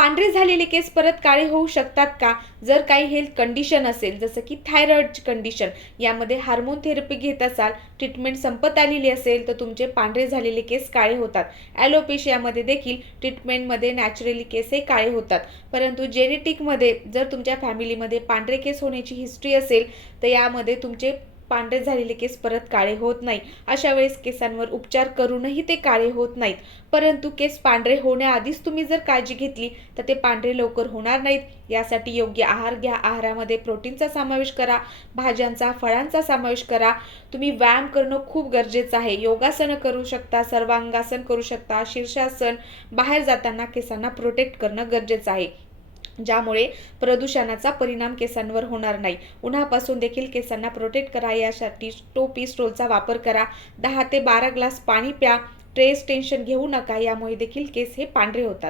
पांढरे झालेले केस परत काळे होऊ शकतात का? जर काही हेल्थ कंडिशन असेल, जसं की थायरॉइडची कंडिशन, यामध्ये हार्मोन थेरपी घेत असाल, ट्रीटमेंट संपत आलेली असेल, तर तुमचे पांढरे झालेले केस काळे होतात. ॲलोपेशियामध्ये देखील ट्रीटमेंटमध्ये नॅचरली केस हे काळे होतात. परंतु जेनेटिकमध्ये जर तुमच्या फॅमिलीमध्ये पांढरे केस होण्याची हिस्ट्री असेल, तर यामध्ये तुमचे पांढरे झालेले केस परत काळे होत नाही. अशा वेळेस केसांवर उपचार करूनही ते काळे होत नाहीत. परंतु केस पांढरे होण्याआधीच तुम्ही जर काळजी घेतली तर ते पांढरे लवकर होणार नाहीत. यासाठी योग्य आहार घ्या. आहारामध्ये प्रोटीनचा समावेश करा, भाज्यांचा, फळांचा समावेश करा. तुम्ही व्यायाम करणं खूप गरजेचं आहे. योगासनं करू शकता, सर्वांगासन करू शकता, शीर्षासन. बाहेर जाताना केसांना प्रोटेक्ट करणं गरजेचं आहे, ज्यामुळे प्रदूषणाचा परिणाम केसांवर होणार नाही. उन्हापासून देखील केसांना प्रोटेक्ट करा. यासाठी टोपी, स्टोलचा वापर करा. 10 ते 12 ग्लास पाणी प्या. स्ट्रेस, टेन्शन घेऊ नका. यामुळे देखील केस हे पांढरे होतात.